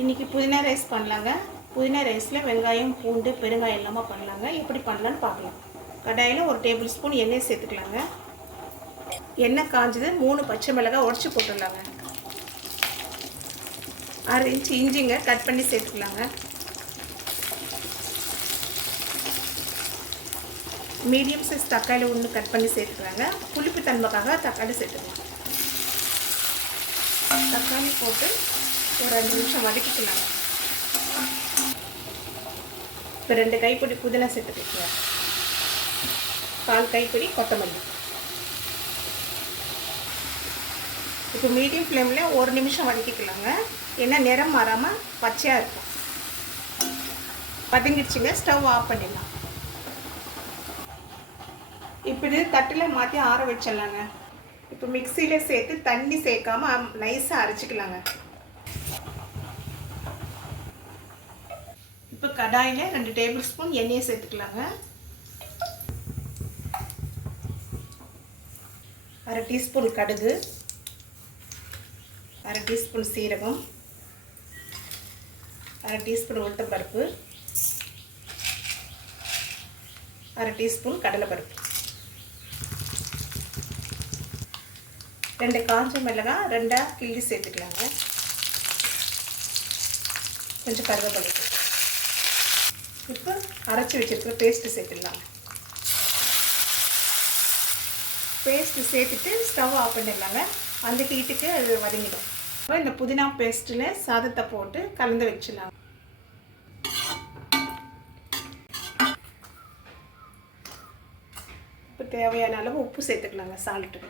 இன்றைக்கி புதினா ரைஸ் பண்ணலாங்க. புதினா ரைஸில் வெங்காயம், பூண்டு, பெருங்காயம் இல்லாமல் பண்ணலாங்க. எப்படி பண்ணலான்னு பார்க்கலாம். கடாயில் 1 டேபிள் ஸ்பூன் எண்ணெய் சேர்த்துக்கலாங்க. எண்ணெய் காஞ்சது 3 பச்சை மிளகாய் உடச்சி போட்டுடலாங்க. 1/2 இன்ச் இஞ்சிங்க கட் பண்ணி சேர்த்துக்கலாங்க. மீடியம் சைஸ் தக்காளி ஒன்று கட் பண்ணி சேர்த்துக்கலாங்க. புளிப்பு தன்மைக்காக தக்காளி சேர்த்துக்கலாம். தக்காளி போட்டு ஒரு 2 நிமிஷம் வதக்கிக்கலாங்க. இப்போ 2 கைப்பிடி புதினா சேர்த்துக்கலாம். 1/4 கைப்பிடி கொத்தமல்லி. இப்போ மீடியம் ஃப்ளேமில் 1 நிமிஷம் வதக்கிக்கலாங்க. ஏன்னா நிறம் மாறாமல் பச்சையாக இருக்கும். வதங்கிடுச்சுங்க. ஸ்டவ் ஆஃப் பண்ணிடலாம். இப்படி தட்டில் மாற்றி ஆற வச்சிடலாங்க. இப்போ மிக்சியில் சேர்த்து தண்ணி சேர்க்காமல் நைஸாக அரைச்சிக்கலாங்க. இப்போ கடாயில் 2 டேபிள் ஸ்பூன் எண்ணெயை சேர்த்துக்கலாங்க. 1/2 டீஸ்பூன் கடுகு, 1/2 டீஸ்பூன் சீரகம், 1/2 டீஸ்பூன் உளுத்தம்பருப்பு, 1/2 டீஸ்பூன் கடலைப்பருப்பு, 2 காஞ்ச மிளகாய் 2 கிள்ளி சேர்த்துக்கலாங்க. கொஞ்சம் கருவேப்பிலை. இப்போ அரைச்சி வச்சுருக்கிற பேஸ்ட்டு சேர்த்துடலாம். பேஸ்ட்டு சேர்த்துட்டு ஸ்டவ் ஆஃப் பண்ணிடலாங்க. அந்த ஹீட்டுக்கு அது வதங்கிடும். இப்போ இந்த புதினா பேஸ்ட்டில் சாதத்தை போட்டு கலந்து வச்சிடலாம். இப்போ தேவையான அளவு உப்பு சேர்த்துக்கலாங்க. சால்ட்டு